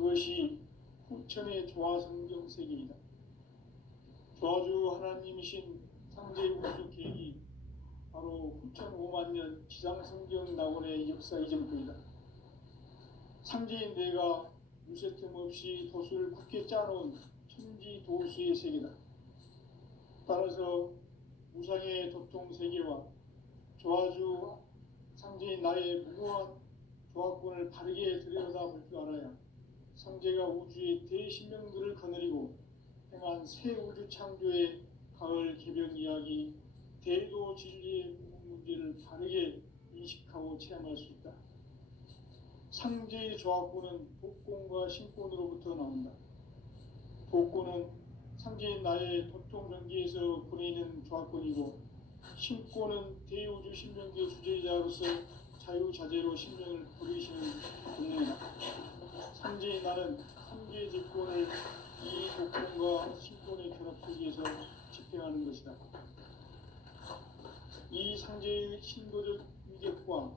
그것이 후천의 조화성경 세계이다. 조화주 하나님이신 상제 우주 계획이 바로 후천 5만 년 지상성경 낙원의 역사 이전부이다. 상제인 내가 무쇠틈 없이 도수를 굳게 짜놓은 천지 도수의 세계다. 따라서 무상의 도통 세계와 조화주 상제인 나의 무궁한 조화권을 바르게 들여다볼 줄 알아야 상제가 우주의 대신명들을 거느리고 행한 새 우주 창조의 가을 개벽 이야기, 대도 진리의 문제를 바르게 인식하고 체험할 수 있다. 상제의 조화권은 복권과 신권으로부터 나온다. 복권은 상제인 나의 도통전기에서 보내는 조화권이고, 신권은 대우주 신명계 주제자로서 자유자재로 신명을 부르시는 본능이다. 상제인 나는 상제의 직권을 이 복권과 신권의 결합 속에서 집행하는 것이다. 이 상제의 신도적 위격과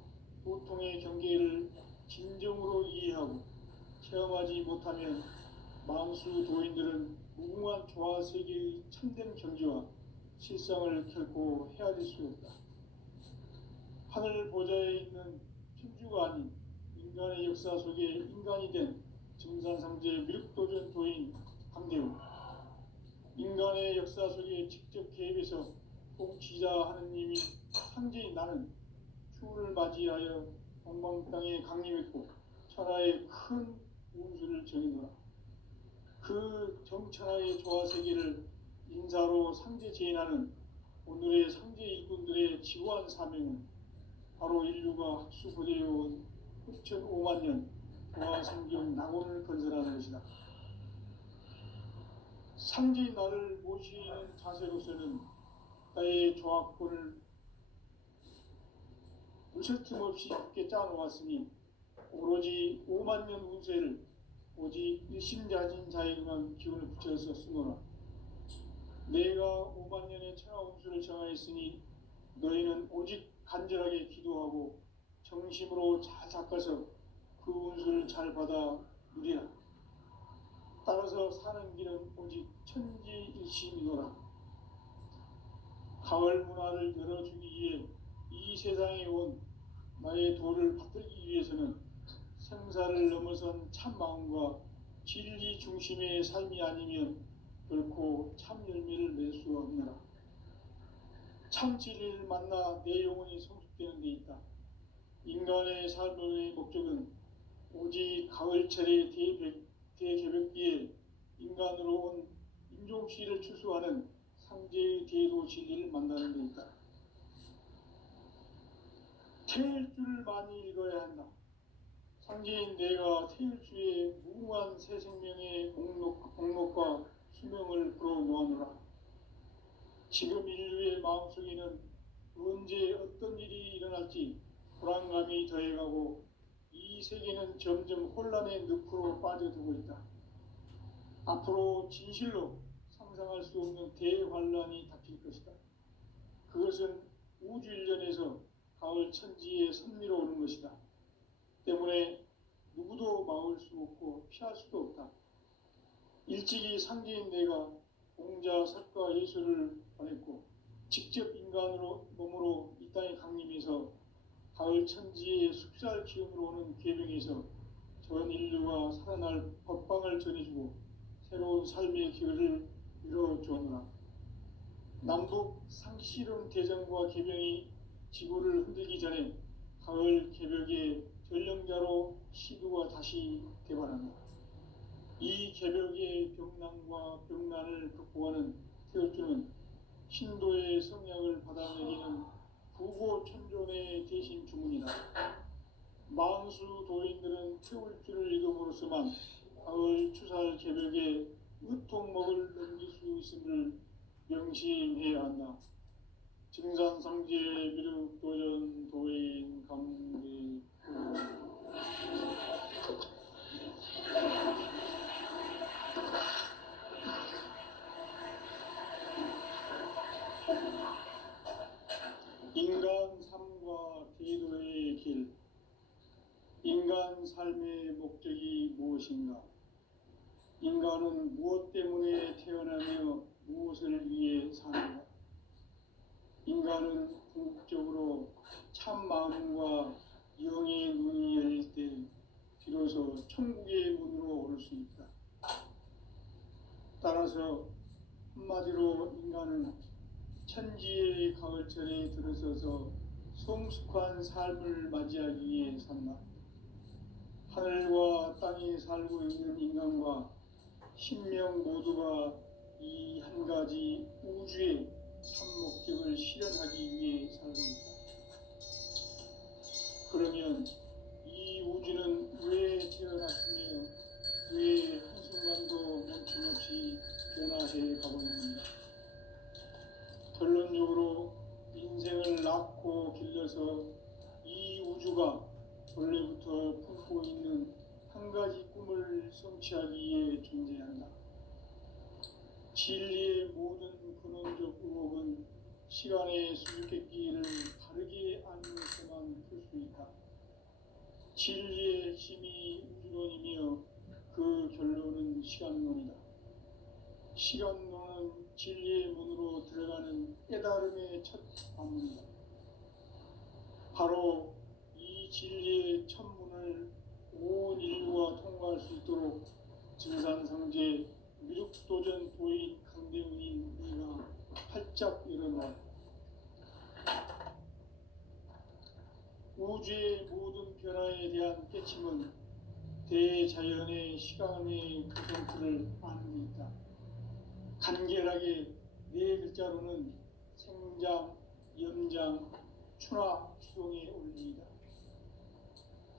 도통의 경계를 진정으로 이해하고 체험하지 못하면 만수 도인들은 무궁한 조화 세계의 참된 경지와 실상을 결코 헤아릴 수 없다. 하늘 보좌에 있는 천주가 아닌 인간의 역사 속에 인간이 된 증산상제 미륵도전 도인 강대우, 인간의 역사 속에 직접 개입해서 통치자 하느님이 상제인 나는 추운을 맞이하여 동방땅에 강림했고 천하의 큰 운수를 정해놓아 그 정천하의 조화세계를 인사로 상제 제인하는 오늘의 상제 일꾼들의 지구한 사명은 바로 인류가 학수고대해온 후천 5만 년 조화성경 낙원을 건설하는 것이다. 상제인 나를 모시는 자세로서는 나의 조화권을 무쇠틈 없이 굳게 짜놓았으니 오로지 5만 년 운세를 오직 일심자진 자에게만 기운을 붙여서 쓰노라. 내가 5만 년의 천하 운수를 정하였으니 너희는 오직 간절하게 기도하고 정심으로 잘 닦아서 그 운수를 잘 받아 누리라. 따라서 사는 길은 오직 천지일심이노라. 가을 문화를 열어주기 위해 이 세상에 온 나의 도를 받들기 위해서는 생사를 넘어선 참 마음과 진리 중심의 삶이 아니면 결코 참 열매를 맺을 수 없느라. 참 진리를 만나 내 영혼이 성숙되는 데 있다. 인간의 삶의 목적은 오직 가을철의 대개벽기에 인간으로 온 인종시를 추수하는 상제의 대도 진리를 만나는 데 있다. 태일주를 많이 읽어야 한다. 상제인 내가 태일주의 무궁한 새 생명의 공록과 수명을 불어모아노라. 지금 인류의 마음속에는 언제 어떤 일이 일어날지 불안감이 더해가고 이 세계는 점점 혼란의 늪으로 빠져들고 있다. 앞으로 진실로 상상할 수 없는 대환란이 닥칠 것이다. 그것은 우주 일련에서 가을 천지의 선미로 오는 것이다. 때문에 누구도 막을 수 없고 피할 수도 없다. 일찍이 상제인 내가 공자, 석가, 예수를 보냈고 직접 인간으로 몸으로 이 땅에 강림해서 가을 천지의 숙살 기운으로 오는 계명에서 전 인류가 살아날 법방을 전해주고 새로운 삶의 기회를 이뤄주었노라. 남북 상씨름 대전과 계명이 지구를 흔들기 전에 가을 개벽의 전령자로 시두가 다시 개발한다. 이 개벽의 병난과 병난을 극복하는 태울주는 신도의 성약을 받아내리는 부고천존의 대신 주문이다. 만수 도인들은 태울주를 읽음으로써만 가을 추살 개벽에 의통목을 넘길 수 있음을 명심해야 한다. 증산상제 미륵도전 도인 강대 인간 삶과 대도의 길. 인간 삶의 목적이 무엇인가? 무엇인가? 인간은 무엇 때문에 태어나며 무엇을 위해 사는가? 인간은 궁극적으로 참 마음과 영의 눈이 열릴 때 비로소 천국의 문으로 오를 수 있다. 따라서 한마디로 인간은 천지의 가을철에 들어서서 성숙한 삶을 맞이하기 위해 산다. 하늘과 땅에 살고 있는 인간과 신명 모두가 이 한 가지 우주의 참 목적을 실현하기 위해 살고 있다. 그러면 이 우주는 왜 태어났으며 왜 한순간도 멈춤없이 변화해 가고 있는가? 결론적으로 인생을 낳고 길러서 이 우주가 원래부터 품고 있는 한 가지 꿈을 성취하기 위해 존재한다. 진리의 모든 근원적 의혹은 시간의 수수께끼를 바르게 알면서만 풀 수 있다. 진리의 핵심이 우주론이며 그 결론은 시간론이다. 시간론은 진리의 문으로 들어가는 깨달음의 첫 관문이다. 바로 이 진리의 첫 문을 온 인류가 통과할 수 있도록 증산상제 미륵도전 도인 강대훈인 우리가 활짝 일어나 우주의 모든 변화에 대한 깨침은 대자연의 시간의 구성틀을 아는 데 있다. 간결하게 네 글자로는 생장, 염장, 추나 추동의 원리이다.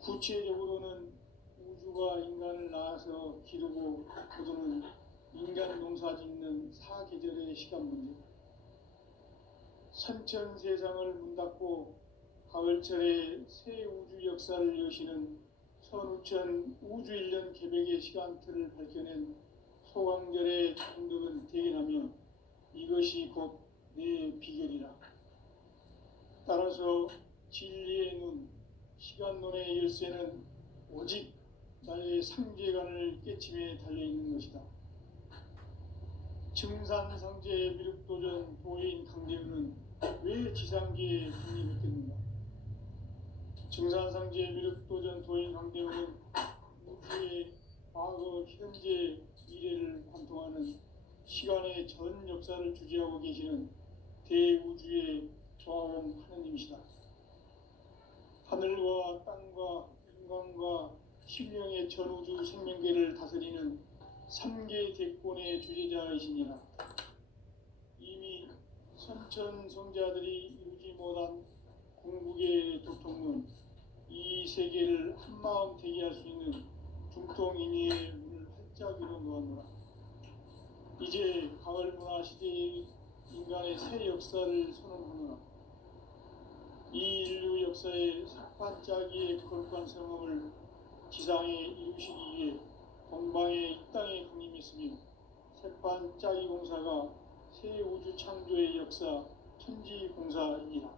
구체적으로는 우주가 인간을 낳아서 기르고 거두는 인간 농사 짓는 사계절의 시간 문제다. 선천 세상을 문 닫고 가을철에 새 우주 역사를 여시는 선우천 우주 1년 개백의 시간틀을 밝혀낸 소강절의 감독은 대견하며 이것이 곧 내 비결이라. 따라서 진리의 눈, 시간론의 열쇠는 오직 나의 상제관을 깨침에 달려있는 것이다. 증산상제 미륵도전 도인 강대훈은 왜 지상계에 군림했겠는가? 증산상제 미륵도전 도인 강대훈은 우주의 과거, 현재, 미래를 관통하는 시간의 전 역사를 주재하고 계시는 대우주의 좌원 하느님이시다. 하늘과 땅과 인간과 신명의 전우주 생명계를 다스리는 3계 대권의 주재자이시니라. 이미 선천성자들이 이루지 못한 궁극의 도통은 이 세계를 한마음 되게 할 수 있는 중통인의의 문을 활짝 열어놓았노라. 이제 가을 문화 시대의 인간의 새 역사를 선언하노라. 이 인류 역사의 삭반짜기의 거룩한 성험을 지상에 이루시기 위해 동방의 이 땅에 강림했으며 색반짜기 공사가 새 우주 창조의 역사 천지공사이니라.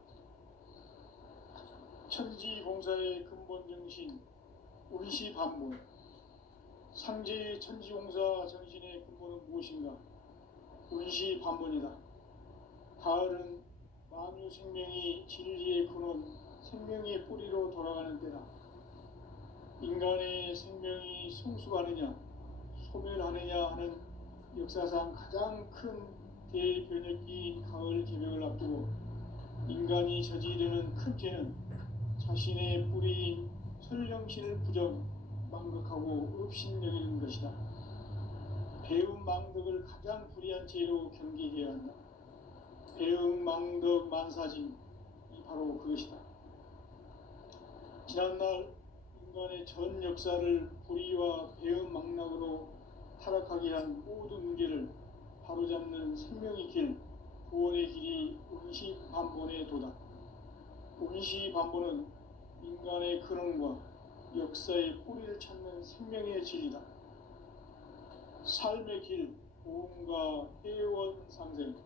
천지공사의 근본 정신 운시반본. 상제의 천지공사 정신의 근본은 무엇인가? 운시반본이다. 가을은 만유 생명이 진리의 근원, 생명의 뿌리로 돌아가는 때다. 인간의 생명이 성숙하느냐, 소멸하느냐 하는 역사상 가장 큰 대변혁기인 가을 개벽을 앞두고 인간이 저지르는 큰 죄는 자신의 뿌리인 설령신을 부정, 망극하고 업신여기는 것이다. 배움 망덕을 가장 불의한 죄로 경계해야 한다. 배움 망덕 만사짐이 바로 그것이다. 지난날 인간의 전 역사를 불의와 배움 망락으로 타락하게 한 모든 문제를 바로잡는 생명의 길, 구원의 길이 운시반본의 도다. 운시반본은 인간의 근원과 역사의 뿌리를 찾는 생명의 진리다. 삶의 길, 보험과 회원 상생.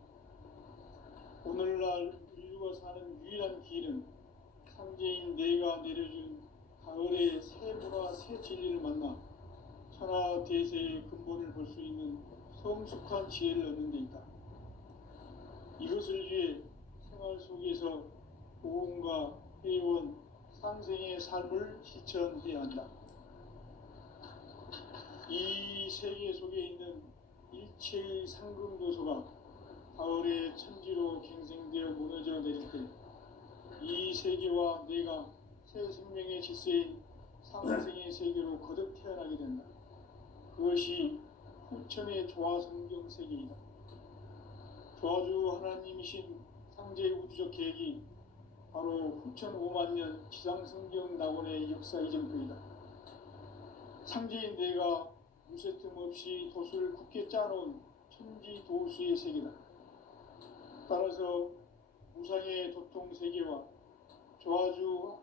오늘날 인류가 사는 유일한 길은 상제인 내가 내려준 가을의 새 문화, 새 진리를 만나 인과 대세의 근본을 볼 수 있는 성숙한 지혜를 얻는 데 있다. 이것을 위해 생활 속에서 보험과 회원, 상생의 삶을 실천해야 한다. 이 세계 속에 있는 일체의 상금도서가 가을의 천지로 갱생되어 무너져 내릴 때 이 세계와 내가 새 생명의 질서인 상생의 세계로 거듭 태어나게 된다. 그것이 후천의 조화성경 세계이다. 조화주 하나님이신 상제의 우주적 계획이 바로 후천 5만 년 지상성경 낙원의 역사 이전표이다. 상제인 내가 무쇠틈 없이 도수를 굳게 짜놓은 천지 도수의 세계다. 따라서 무상의 도통 세계와 조화주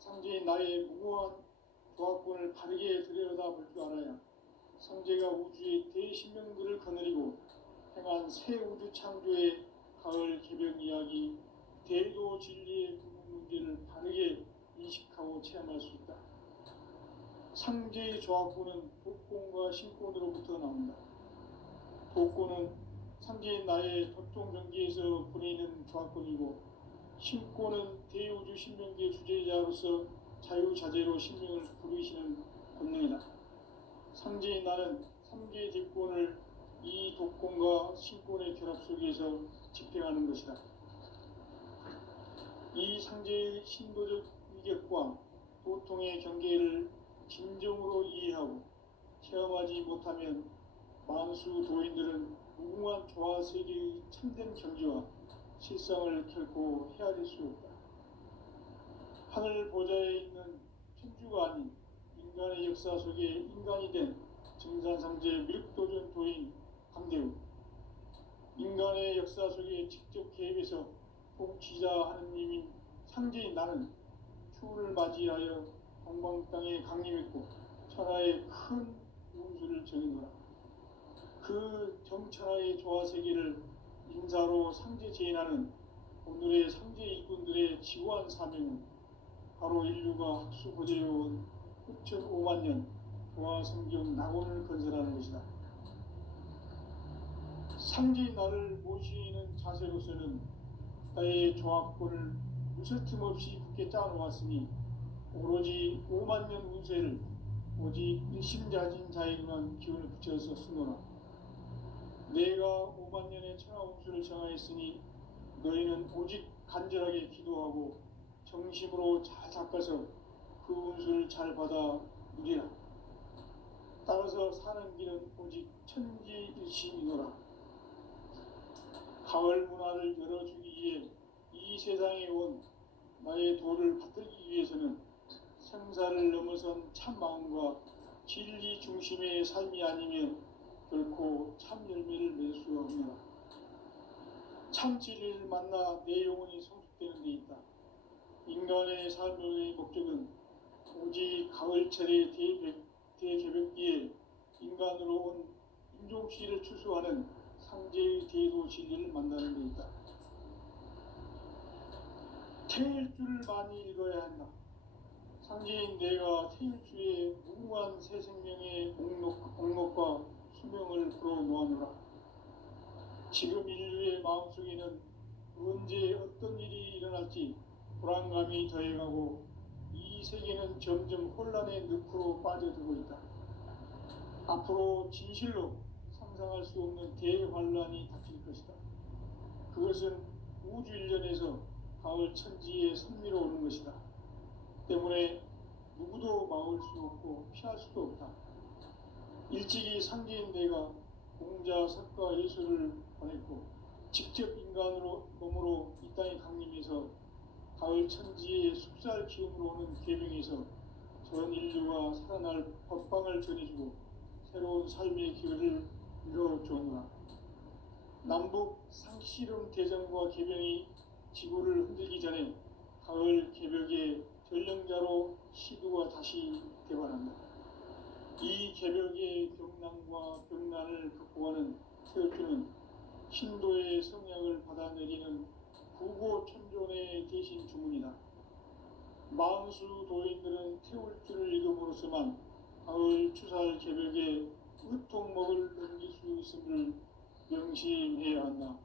상제인 나의 무고한 조화권을 바르게 들여다볼 줄 알아야 상제가 우주의 대신명들을 거느리고 행한 새 우주 창조의 가을 개벽 이야기, 대도 진리의 궁극 문제를 바르게 인식하고 체험할 수 있다. 상제의 조화권은 독권과 신권으로부터 나온다. 독권은 상제인 나의 도통 경계에서 보내는 조화권이고, 신권은 대우주 신명계 주제자로서 자유자재로 신명을 부르시는 권능이다. 상제인 나는 3개의 대권을 이 독권과 신권의 결합 속에서 집행하는 것이다. 이 상제의 신도적 위격과 도통의 경계를 진정으로 이해하고 체험하지 못하면 만수 도인들은 무궁한 조화세계의 참된 경지와 실상을 결코 헤아릴 수 없다. 하늘 보좌에 있는 천주가 아닌 인간의 역사 속에 인간이 된 증산상제 밀도전 도인 강대우, 인간의 역사 속에 직접 개입해서 통치자 하느님인 상제인 나는 추운을 맞이하여 동방 땅에 강림했고 천하의 큰 운수를 정해노라. 그 정천하의 조화세계를 인사로 상제 제인하는 오늘의 상제 일꾼들의 지고한 사명은 바로 인류가 학수고대해온 후천 5만 년 조화성경 낙원을 건설하는 것이다. 상제인 나를 모시는 자세로서는 나의 조합권을 무쇠틈 없이 굳게 짜놓았으니 오로지 5만 년 운세를 오직 일심자진 자에게만 기운을 붙여서 쓰노라. 내가 5만 년의 천하 운수를 정하였으니 너희는 오직 간절하게 기도하고 정심으로 잘 닦아서 그 운수를 잘 받아 누리라. 따라서 사는 길은 오직 천지일심이노라. 가을 문화를 열어주기 위해 이 세상에 온 나의 도를 받들기 위해서는 생사를 넘어선 참 마음과 진리 중심의 삶이 아니면 결코 참 열매를 맺을 수 없노라. 참 진리를 만나 내 영혼이 성숙되는 데 있다. 인간의 삶의 목적은 오직 가을철의 대개벽기에 인간으로 온 인종씨를 추수하는 상제의 대도 진리를 만나는 데 있다. 태일주를 많이 읽어야 한다. 상제인 내가 태일주의 무궁한 새 생명의 목록과 수명을 풀어놓아노라. 지금 인류의 마음속에는 언제 어떤 일이 일어날지 불안감이 더해가고 이 세계는 점점 혼란의 늪으로 빠져들고 있다. 앞으로 진실로 상상할 수 없는 대환란이 닥칠 것이다. 그것은 우주 일련에서 가을 천지의 섭리로 오는 것이다. 때문에 누구도 막을 수 없고 피할 수도 없다. 일찍이 상제인 내가 공자, 석가, 예수를 보냈고 직접 인간으로 몸으로 이 땅에 강림해서 가을 천지의 숲살 기운으로 오는 계명에서 전 인류가 살아날 법방을 전해주고 새로운 삶의 기회를 이뤄주었노라. 남북 상씨름 대전과 계명이 지구를 흔들기 전에 가을 개벽의 전령자로 시두가 다시 개발한다. 이 개벽의 병난과 병난을 극복하는 태울주는 신도의 성약을 받아내리는 구고천존의 대신 주문이다. 만수 도인들은 태울주를 읽음으로써만 가을 추살 개벽의 그 통목을 넘길 수 있음을 명심해야 한다.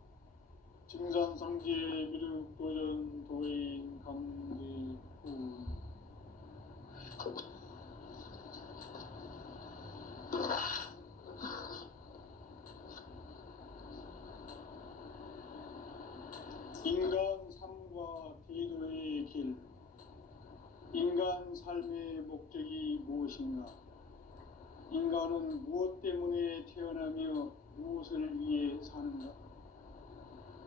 증산상제 미륵 도전 도인 강대군 인간 삶과 대도의 길. 인간 삶의 목적이 무엇인가? 인간은 무엇 때문에 태어나며 무엇을 위해 사는가?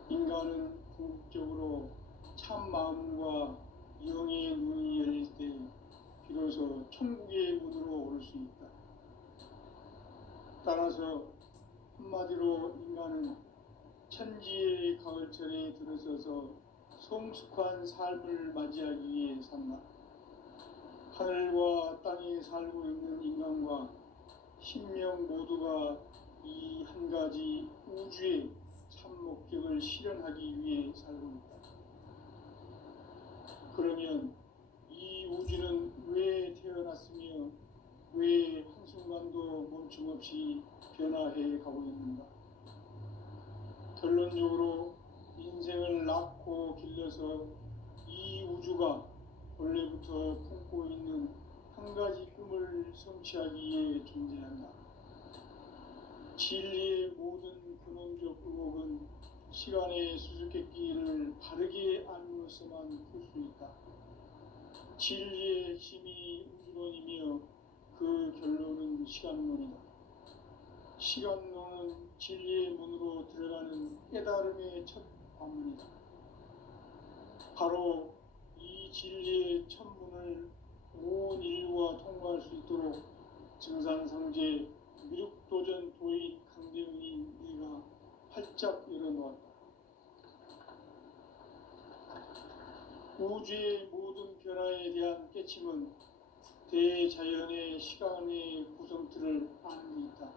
인간은 궁극적으로 참 마음과 영의 눈이 열릴 때 비로소 천국의 문으로 오를 수 있다. 따라서 한마디로 인간은 천지의 가을철에 들어서서 성숙한 삶을 맞이하기 위해 산다. 하늘과 땅에 살고 있는 인간과 신명 모두가 이 한 가지 우주의 참 목적을 실현하기 위해 살고 있다. 그러면 이 우주는 왜 태어났으며 왜 한순간도 멈춤없이 변화해 가고 있는가? 결론적으로 인생을 낳고 길러서 이 우주가 원래부터 품고 있는 한 가지 꿈을 성취하기 위해 존재한다. 진리의 모든 근원적 의혹은 시간의 수수께끼를 바르게 알므로서만 풀 수 있다. 진리의 힘이 우주론이며 그 결론은 시간론이다. 시간론은 진리의 문으로 들어가는 깨달음의 첫 관문이다. 바로 이 진리의 첫 문을 온 인류가 통과할 수 있도록 증산상제 미륵도전 도인 강대훈이 네가 활짝 열어놓았다. 우주의 모든 변화에 대한 깨침은 대자연의 시간의 구성틀을 아는 데 있다.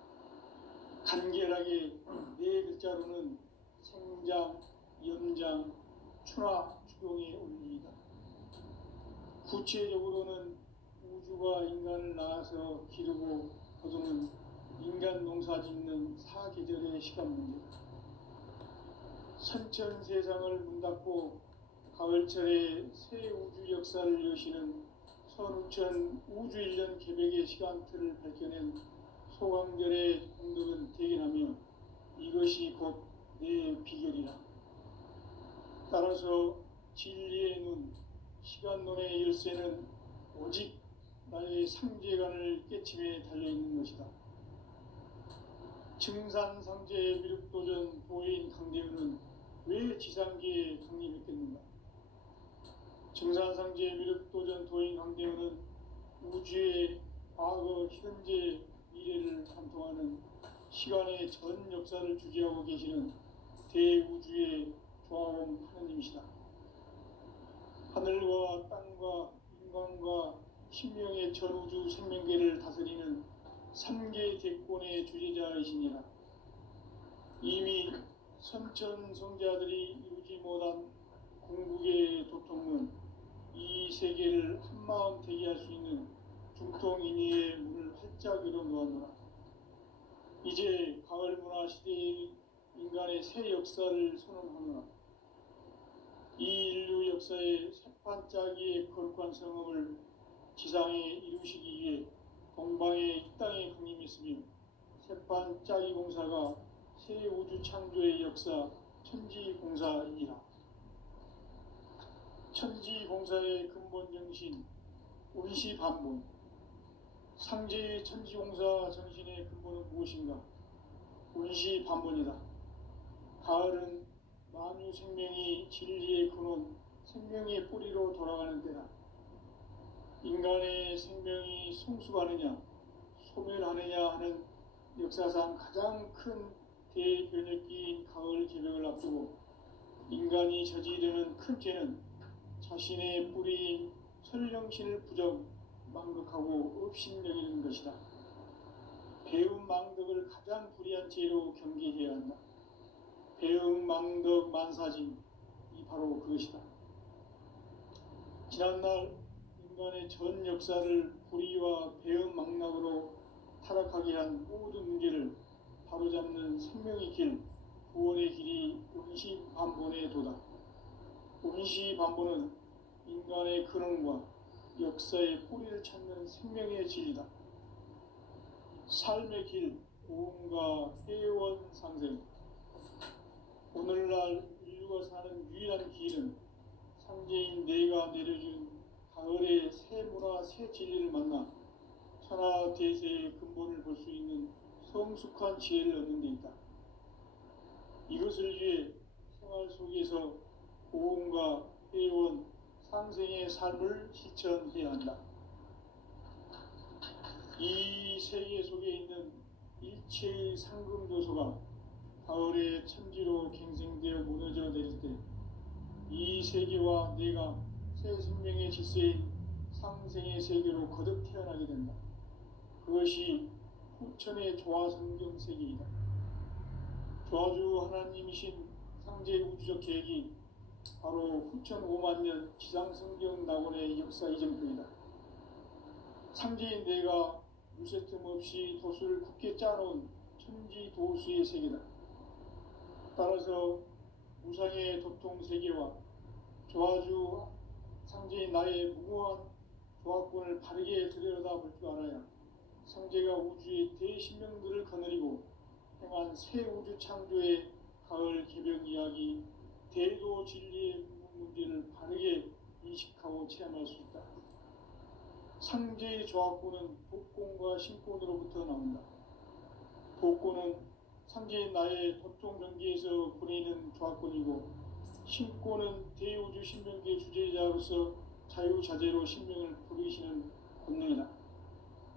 간결하게 네 글자로는 생장, 염장, 추나 추동의 원리이다. 구체적으로는 우주가 인간을 낳아서 기르고 거두는 인간 농사 짓는 사계절의 시간 문제다. 선천 세상을 문 닫고 가을철에 새 우주 역사를 여시는 선우천 우주 1년 개백의 시간틀을 밝혀낸 소강절의 공덕은 대견하며 이것이 곧 내 비결이라. 따라서 진리의 눈, 시간론의 열쇠는 오직 나의 상제관을 깨침에 달려있는 것이다. 증산상제 미륵도전 도인 강대훈은 왜 지상계에 강림했겠는가? 증산상제 미륵도전 도인 강대훈은 우주의 과거, 현재, 미래를 관통하는 시간의 전 역사를 주재하고 계시는 대우주의 조화원 하느님이시다. 하늘과 땅과 인간과 신명의 전우주 생명계를 다스리는 3계 대권의 주재자이시니라. 이미 선천 성자들이 이루지 못한 궁극의 도통은 이 세계를 한마음 되게 할 수 있는 중통인의의 문을 활짝 열어놓았노라. 이제 가을 문화 시대의 인간의 새 역사를 선언하노라. 이 인류 역사의 새판짜기의 거룩한 성업을 지상에 이루시기 위해 동방의 이 땅에 강림했으며 새판짜기 공사가 새 우주 창조의 역사 천지공사이니라. 천지공사의 근본 정신 운시반문. 상제의 천지공사 정신의 근본은 무엇인가? 운시반문이다. 가을은 만유 생명이 진리의 근원, 생명의 뿌리로 돌아가는 때다. 인간의 생명이 성숙하느냐, 소멸하느냐 하는 역사상 가장 큰 대변혁기인 가을 개벽을 앞두고 인간이 저지르는 큰 죄는 자신의 뿌리인 설령신을 부정, 망극하고 업신여기는 것이다. 배움 망덕을 가장 불의한 죄로 경계해야 한다. 배움 망덕 만사짐, 이 바로 그것이다. 지난날 인간의 전 역사를 불의와 배움 망락으로 타락하게 한 모든 문제를 바로잡는 생명의 길, 구원의 길이 운시반본에 도다. 운시반본은 인간의 근원과 역사의 뿌리를 찾는 생명의 진리다. 삶의 길, 고음과 회원 상생. 오늘날 인류가 사는 유일한 길은 상제인 내가 내려준 가을의 새 문화, 새 진리를 만나 천하 대세의 근본을 볼 수 있는 성숙한 지혜를 얻는 데 있다. 이것을 위해 생활 속에서 고음과 회원, 상생의 삶을 실천해야 한다. 이 세계 속에 있는 일체의 상금도소가 가을의 천지로 갱생되어 무너져 내릴 때 이 세계와 내가 새 생명의 질서인 상생의 세계로 거듭 태어나게 된다. 그것이 후천의 조화성경 세계이다. 조화주 하나님이신 상제 우주적 계획이 바로 후천 5만 년 지상성경 낙원의 역사 이전표이다. 상제인 내가 무쇠 틈 없이 도수를 굳게 짜놓은 천지 도수의 세계다. 따라서 무상의 도통 세계와 조화주 상제인 나의 무모한 조화권을 바르게 들여다볼 줄 알아야 상제가 우주의 대신명들을 거느리고 행한 새 우주 창조의 가을 개벽 이야기, 대도 진리의 문제를 바르게 인식하고 체험할 수 있다. 상제의 조화권은 복권과 신권으로부터 나온다. 복권은 상제인 나의 도통 경계에서 보내는 조화권이고, 신권은 대우주 신명계 주제자로서 자유자재로 신명을 부르시는 권능이다.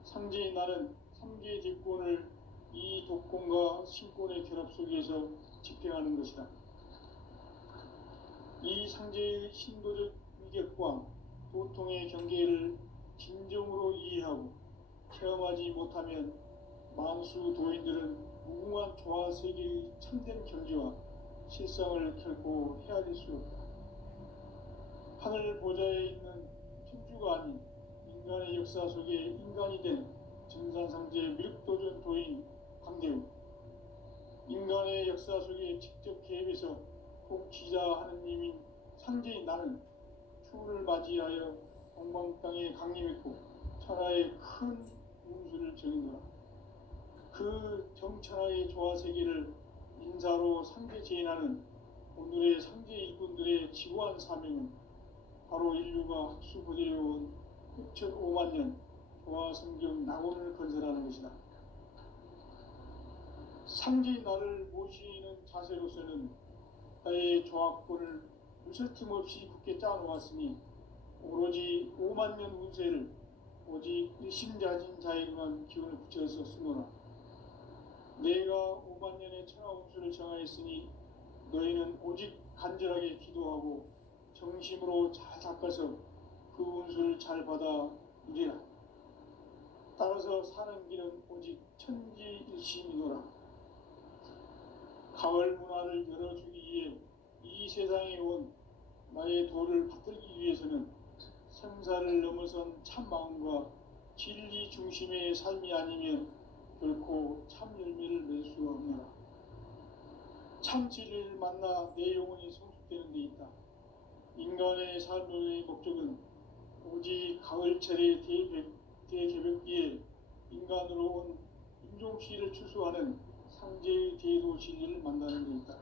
상제인 나는 3개의 대권을 이 독권과 신권의 결합 속에서 집행하는 것이다. 이 상제의 신도적 위격과 도통의 경계를 진정으로 이해하고 체험하지 못하면 만수 도인들은 무궁한 조화 세계의 참된 경지와 실상을 결코 헤아릴 수 없다. 하늘 보좌에 있는 천주가 아닌 인간의 역사 속에 인간이 된 증산상제 미륵도전 도인 강대우, 인간의 역사 속에 직접 개입해서 통치자 하느님인 상제인 나는 추후를 맞이하여 동방 땅에 강림했고 천하의 큰 운수를 정인노라. 그 정천하의 조화세계를 인사로 상제 제인하는 오늘의 상제 일꾼들의 지구한 사명은 바로 인류가 학수부대해온 6,5만 년 조화성경 낙원을 건설하는 것이다. 상제인 나를 모시는 자세로서는 나의 조화권을 무쇠틈 없이 굳게 짜놓았으니 오로지 5만 년 운세를 오직 일심자진 자에게만 기운을 붙여서 쓰노라. 내가 5만 년의 천하 운수를 정하였으니 너희는 오직 간절하게 기도하고 정심으로 잘 닦아서 그 운수를 잘 받아 누리라. 따라서 사는 길은 오직 천지일심이노라. 가을 문화를 열어주기 위해 이 세상에 온 나의 도를 받들기 위해서는 생사를 넘어선 참 마음과 진리 중심의 삶이 아니면 결코 참 열매를 맺을 수 없노라. 참 진리를 만나 내 영혼이 성숙되는 데 있다. 인간의 삶의 목적은 오직 가을철의 대개벽기에 인간으로 온 인종시를 추수하는 상제의 대도 진리를 만나는 데 있다.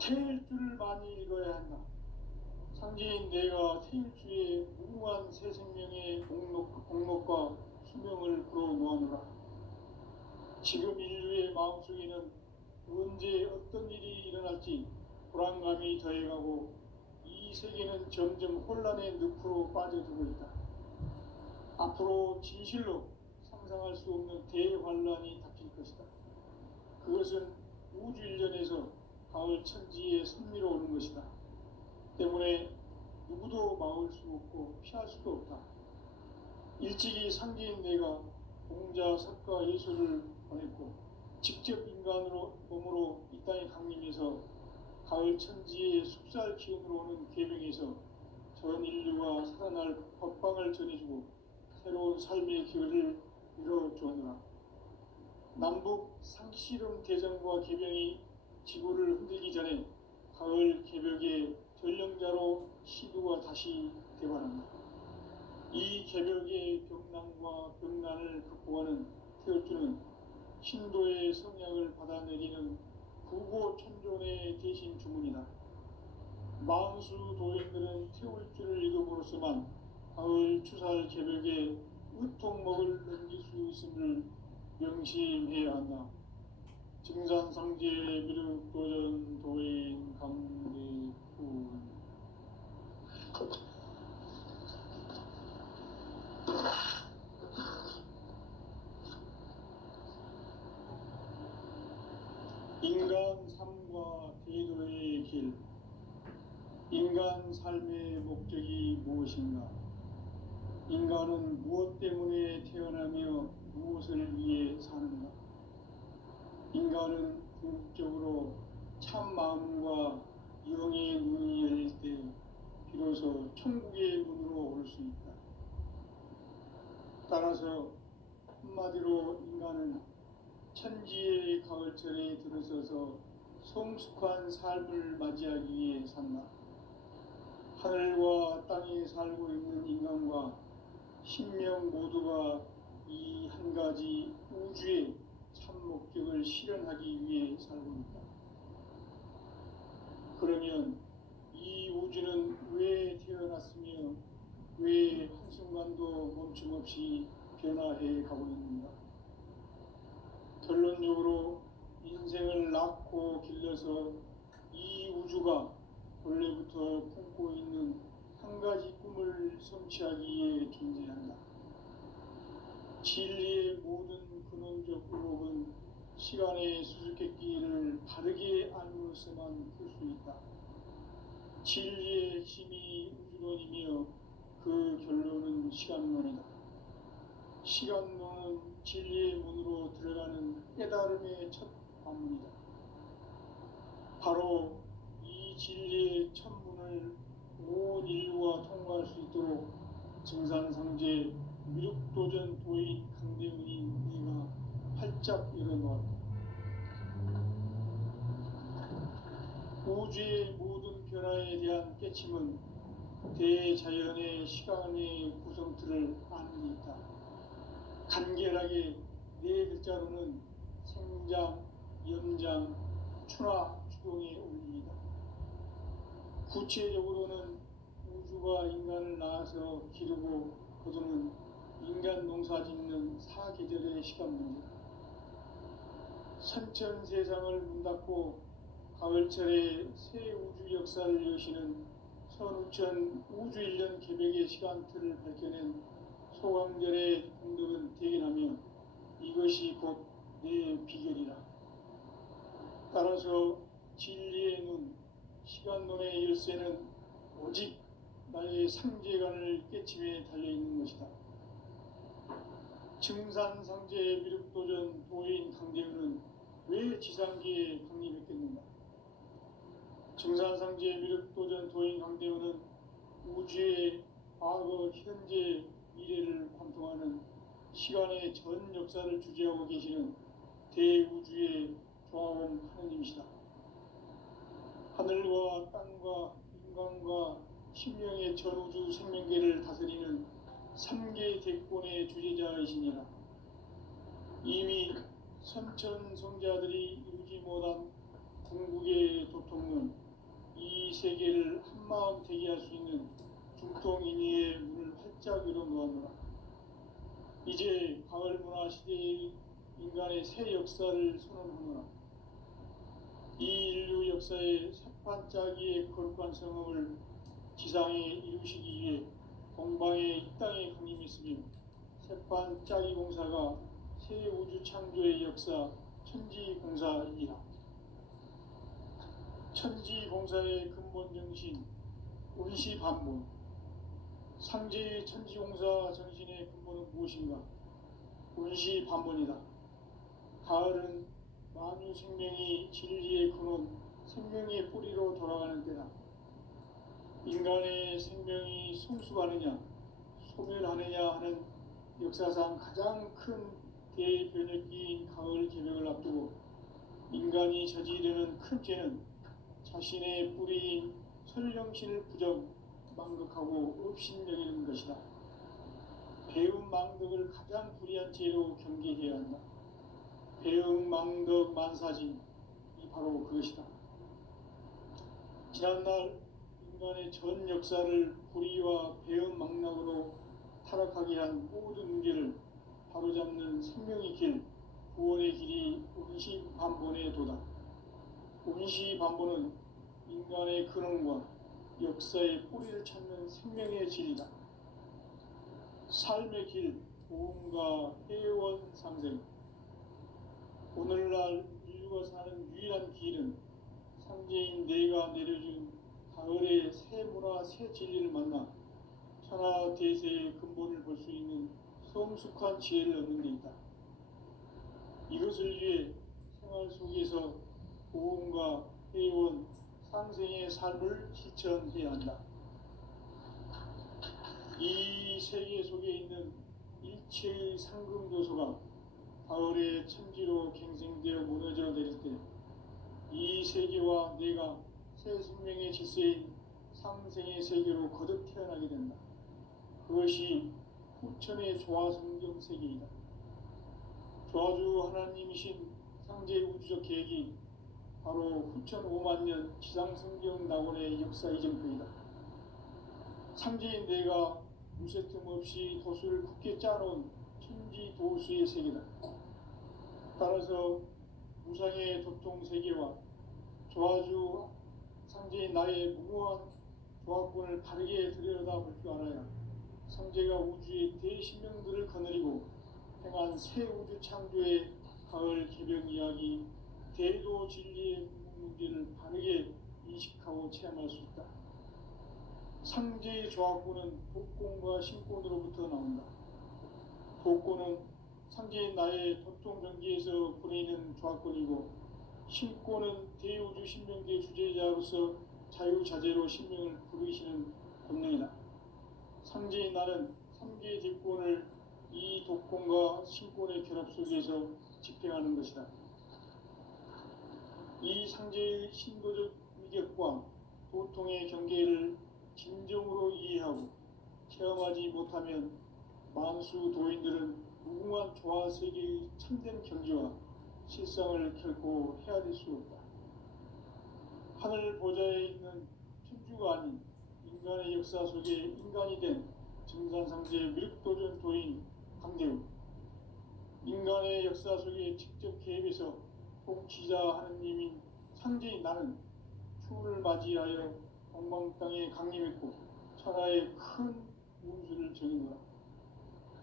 태일주를 많이 읽어야 한다. 상제인 내가 태일주의 무궁한 새 생명의 공록과 수명을 불어놓아노라. 지금 인류의 마음속에는 언제 어떤 일이 일어날지 불안감이 더해가고 이 세계는 점점 혼란의 늪으로 빠져들고 있다. 앞으로 진실로 상상할 수 없는 대환란이 닥칠 것이다. 그것은 우주 일전에서 가을 천지의 섭리로 오는 것이다. 때문에 누구도 막을 수 없고 피할 수도 없다. 일찍이 상제인 내가 공자, 석가, 예수를 보냈고 직접 인간으로 몸으로 이 땅에 강림해서 가을 천지의 숲살 기운으로 오는 계명에서 전 인류가 살아날 법방을 전해주고 새로운 삶의 기회를 열어주었노라. 남북 상씨름 대전과 개병이 지구를 흔들기 전에 가을 개벽의 전령자로 시두가 다시 대반한다. 이 개벽의 병난과 병난을 극복하는 태울주는 신도의 성약을 받아내리는 구고천존의 대신 주문이다. 망수 도인들은 태울주를 이름으로서만 가을 추살 개벽에 의통목을 넘길 수 있음을 명심해야 한다. 증산상제 미륵도전 도인 강대훈. 인간 삶과 대도의 길. 인간 삶의 목적이 무엇인가? 인간은 무엇 때문에 태어나며 무엇을 위해 사는가? 인간은 궁극적으로 참 마음과 영의 눈이 열릴 때 비로소 천국의 문으로 올 수 있다. 따라서 한마디로 인간은 천지의 가을철에 들어서서 성숙한 삶을 맞이하기 위해 산다. 하늘과 땅에 살고 있는 인간과 신명 모두가 이 한 가지 우주의 참 목적을 실현하기 위해 살고 있다. 그러면 이 우주는 왜 태어났으며 왜 한순간도 멈춤없이 변화해 가고 있는가? 결론적으로 인생을 낳고 길러서 이 우주가 원래부터 품고 있는 한 가지 꿈을 성취하기 위해 존재한다. 진리의 모든 근원적 의혹은 시간의 수수께끼를 바르게 알므로서만 풀 수 있다. 진리의 핵심이 우주론이며 그 결론은 시간론이다. 시간론은 진리의 문으로 들어가는 깨달음의 첫 관문이다. 바로 이 진리의 첫 문을 온 인류가 통과할 수 있도록 증산상제 미륵도전 도인 강대훈인 내가 활짝 열어놓았다. 우주의 모든 변화에 대한 깨침은 대자연의 시간의 구성틀을 아는 데 있다. 간결하게 네 글자로는 생장, 연장, 추나 추동의 원리이다. 구체적으로는 우주가 인간을 낳아서 기르고 거두는 인간 농사 짓는 사계절의 시간 문제다. 선천 세상을 문 닫고 가을철에 새 우주 역사를 여시는 선우천 우주 1년 개벽의 시간틀을 밝혀낸 소강절의 공덕은 대견하며 이것이 곧 내 비결이라. 따라서 진리의 눈, 시간론의 열쇠는 오직 나의 상제관을 깨침에 달려있는 것이다. 증산상제 미륵도전 도인 강대훈은 왜 지상기에 강림했겠는가? 증산상제 미륵도전 도인 강대훈은 우주의 과거, 현재, 미래를 관통하는 시간의 전 역사를 주재하고 계시는 대우주의 조화원 하느님이시다. 하늘과 땅과 인간과 신명의 전우주 생명계를 다스리는 3개 대권의 주재자이시니라. 이미 선천성자들이 이루지 못한 궁극의 도통론, 이 세계를 한마음 되게 할 수 있는 중통인의의 문을 활짝 열어놓았노라. 이제 가을문화 시대의 인간의 새 역사를 선언하노라. 이 인류 역사의 새반짝이의 거룩한 성음을 지상에 이루시기 위해 동방의 이 땅에 강림했으며 새반짝이 공사가 새 우주 창조의 역사 천지공사이니라. 천지공사의 근본 정신 운시반문. 상제의 천지공사 정신의 근본은 무엇인가? 운시반문이다. 가을은 만유 생명이 진리의 근원, 생명의 뿌리로 돌아가는 때다. 인간의 생명이 성숙하느냐, 소멸하느냐 하는 역사상 가장 큰 대변혁기인 가을 개벽을 앞두고 인간이 저지르는 큰 죄는 자신의 뿌리인 설령신을 망극하고 업신여기는 것이다. 배음 망덕을 가장 불의한 죄로 경계해야 한다. 배음 망덕 만사진이 바로 그것이다. 지난날 인간의 전 역사를 불의와 배음 망락으로 타락하게 한 모든 문제를 바로잡는 생명의 길, 구원의 길이 운시반본의 도다. 운시반본은 인간의 근원과 역사의 뿌리를 찾는 생명의 진리다. 삶의 길, 보험과 회원 상생. 오늘날 인류가 사는 유일한 길은 상제인 내가 내려준 가을의 새 문화, 새 진리를 만나 천하 대세의 근본을 볼 수 있는 성숙한 지혜를 얻는 데 있다. 이것을 위해 생활 속에서 보험과 회원, 상생의 삶을 실천해야 한다. 이 세계 속에 있는 일체의 상금 요소가 가을의 천지로 갱생되어 무너져 내릴 때 이 세계와 내가 새 생명의 질서인 상생의 세계로 거듭 태어나게 된다. 그것이 후천의 조화성경 세계이다. 조화주 하나님이신 상제 우주적 계획이 바로 후천 5만 년 지상성경 낙원의 역사 이정표이다. 상제인 내가 무쇠틈 없이 도수를 굳게 짜놓은 천지 도수의 세계다. 따라서 무상의 도통 세계와 조화주 상제인 나의 무모한 조화권을 바르게 들여다볼 줄 알아야 상제가 우주의 대신명들을 거느리고 행한 새 우주 창조의 가을 개벽 이야기, 대도 진리의 문제를 바르게 인식하고 체험할 수 있다. 상제의 조화권은 독권과 신권으로부터 나온다. 독권은 상제인 나의 도통 전기에서 보내는 조화권이고, 신권은 대우주 신명계 주제자로서 자유자재로 신명을 부르시는 본능이다. 상제인 나는 삼계의 대권을 이 독권과 신권의 결합 속에서 집행하는 것이다. 이 상제의 신도적 위격과 도통의 경계를 진정으로 이해하고 체험하지 못하면 만수 도인들은 무궁한 조화세계의 참된 경지와 실상을 결코 헤아릴 수 없다. 하늘 보좌에 있는 천주가 아닌 인간의 역사 속에 인간이 된 증산상제 미륵도전 도인 강대우, 인간의 역사 속에 직접 개입해서 통치자 하느님인 상제인 나는 추운을 맞이하여 동방 땅에 강림했고 천하의 큰 운수를 정의노라.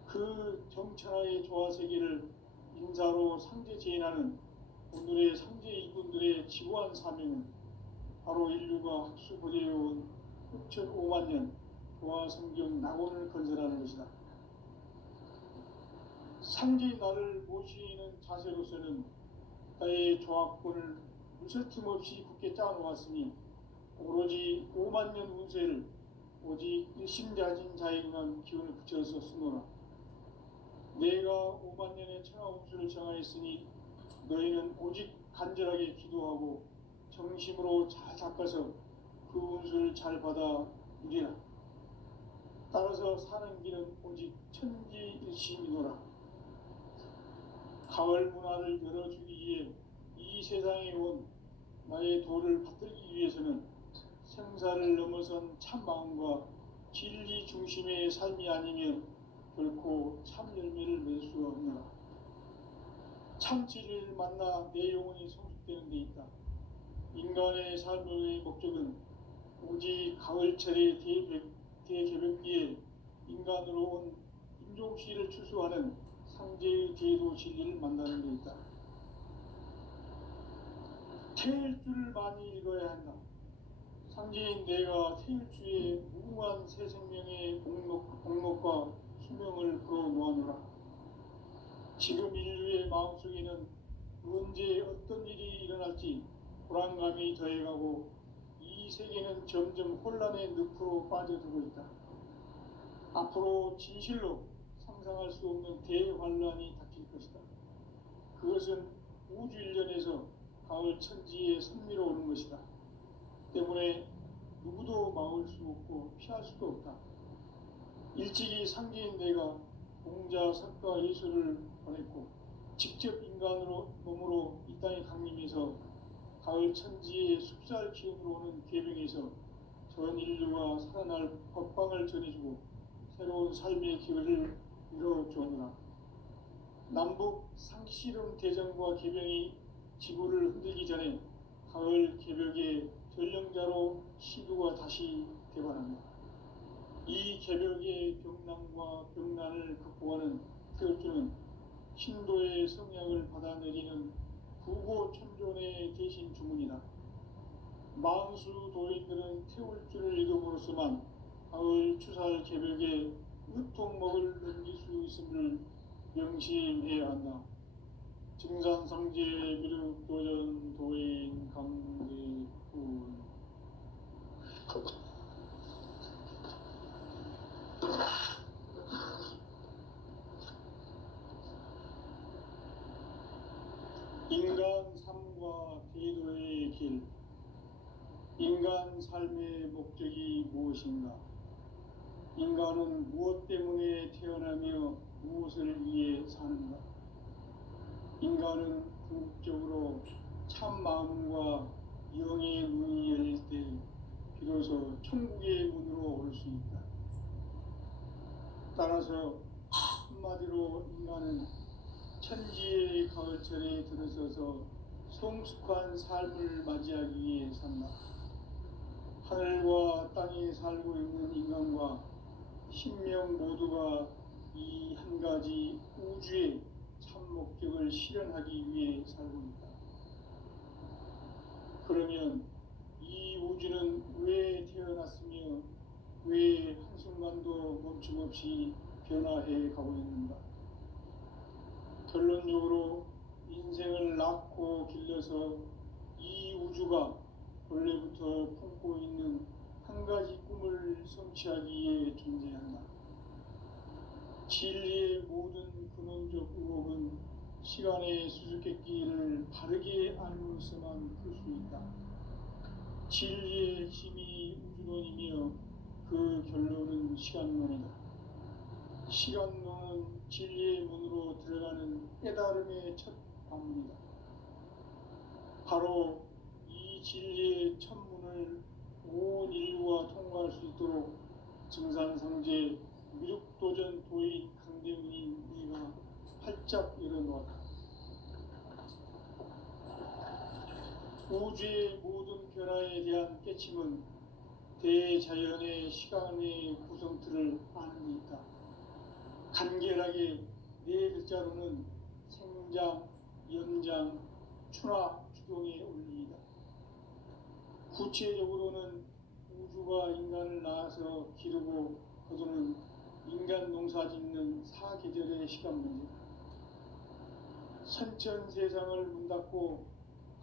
그 정천하의 조화세계를 인사로 상제 제인하는 오늘의 상제 이군들의 지고한 사명은 바로 인류가 학수고대해온 6,5만 년 조화성경 낙원을 건설하는 것이다. 상제의 나를 모시는 자세로서는 나의 조화권을 무쇠틈 없이 굳게 짜놓았으니 오로지 5만 년 운세를 오직 일심자진 자에 응한 기운을 붙여서 쓰노라. 내가 5만 년의 천하 운수를 정하였으니 너희는 오직 간절하게 기도하고 정심으로 잘 닦아서 그 운수를 잘 받아 누리라. 따라서 사는 길은 오직 천지일심이노라. 가을 문화를 열어주기 위해 이 세상에 온 나의 도를 받들기 위해서는 생사를 넘어선 참 마음과 진리 중심의 삶이 아니면 결코 참 열매를 맺을 수가 없노라. 참 진리를 만나 내 영혼이 성숙되는 데 있다. 인간의 삶의 목적은 오직 가을철의 대개벽기에 인간으로 온 인종시를 추수하는 상제의 제도 진리를 만나는 데 있다. 태일주를 많이 읽어야 한다. 상제인 내가 태일주의 무궁한 새 생명의 공목과 수명을 불어놓아노라. 지금 인류의 마음속에는 언제 어떤 일이 일어날지 불안감이 더해가고 이 세계는 점점 혼란의 늪으로 빠져들고 있다. 앞으로 진실로 상상할 수 없는 대환란이 닥칠 것이다. 그것은 우주 일련에서 가을 천지의 선미로 오는 것이다. 때문에 누구도 막을 수 없고 피할 수도 없다. 일찍이 상계인 내가 공자, 석가, 예수를 보냈고 직접 인간으로 몸으로 이 땅에 강림해서 가을 천지의 숲살 기운으로 오는 계명에서 전 인류가 살아날 법방을 전해주고 새로운 삶의 기회를 이뤄주오느라. 남북 상씨름 대전과 계명이 지구를 흔들기 전에 가을 개벽의 전령자로 시두가 다시 대발합니다. 이 개벽의 병난과 병난을 극복하는 태울주는 신도의 성약을 받아내리는 구고천존의 대신 주문이다. 망수 도인들은 태울주를 이름으로서만 가을 추살 개벽에 으통먹을 넘길 수 있음을 명심해야 한다. 증산상제 미륵도전 도인 강제군. 인간 삶과 대도의 길. 인간 삶의 목적이 무엇인가? 인간은 무엇 때문에 태어나며 무엇을 위해 사는가? 인간은 궁극적으로 참 마음과 영의 문이 열릴 때 비로소 천국의 문으로 올 수 있다. 따라서 한마디로 인간은 천지의 가을철에 들어서서 성숙한 삶을 맞이하기 위해 산다. 하늘과 땅에 살고 있는 인간과 신명 모두가 이 한 가지 우주의 참 목적을 실현하기 위해 살고 있다. 그러면 이 우주는 왜 태어났으며 왜 한순간도 멈춤없이 변화해 가고 있는가? 결론적으로 인생을 낳고 길러서 이 우주가 원래부터 품고 있는 한 가지 꿈을 성취하기 위해 존재한다. 진리의 모든 근원적 의혹은 시간의 수수께끼를 바르게 알므로서만 풀 수 있다. 진리의 핵심이 우주론이며 그 결론은 시간론이다. 시간론은 진리의 문으로 들어가는 깨달음의 첫 관문이다. 바로 이 진리의 첫 문을 온 인류가 통과할 수 있도록 증산상제 미륵도전 도인 강대훈인 네가 활짝 열어놓았다. 우주의 모든 변화에 대한 깨침은 대자연의 시간의 구성틀을 아는 데 있다. 간결하게 네 글자로는 생장, 연장, 추나 추동의 원리이다. 구체적으로는 우주가 인간을 낳아서 기르고 거두는 인간 농사 짓는 사계절의 시간 문제다. 선천 세상을 문 닫고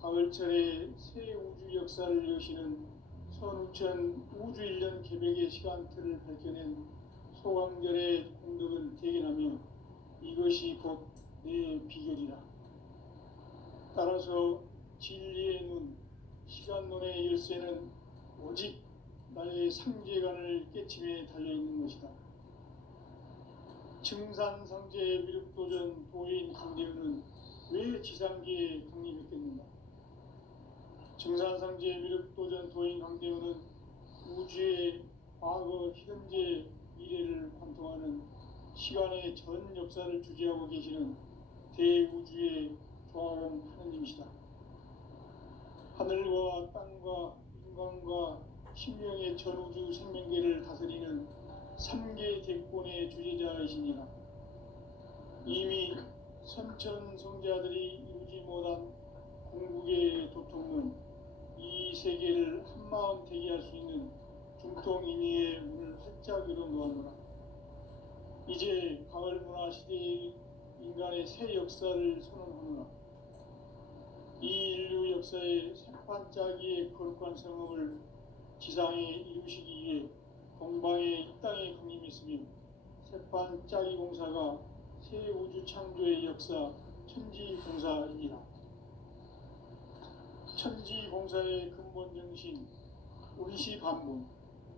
가을철에 새 우주 역사를 여시는 선우천 우주 일년 개벽의 시간틀을 밝혀낸 소강절의 공덕을 대견하며 이것이 곧 내 비결이라. 따라서 진리의 눈, 시간론의 열쇠는 오직 나의 상제관을 깨침에 달려있는 것이다. 증산상제 미륵도전 도인 강대훈은 왜 지상계에 강림했겠는가? 증산상제 미륵도전 도인 강대훈은 우주의 과거, 현재, 미래를 관통하는 시간의 전 역사를 주재하고 계시는 대우주의 조화원 하느님이시다. 하늘과 땅과 인간과 신명의 전우주 생명계를 다스리는 3계 대권의 주재자이시니라. 이미 선천성자들이 이루지 못한 궁극의 도통은 이 세계를 한마음 되게 할 수 있는 중통인의의 문을 활짝 열어놓았노라. 이제 가을 문화 시대의 인간의 새 역사를 선언하노라. 이 인류 역사의 새반짝이의 거룩한 성업을 지상에 이루시기 위해 동방의 이 땅에 강림했으며 태판 짜기 공사가 새 우주 창조의 역사 천지공사이라. 천지공사의 근본 정신, 의시 반문,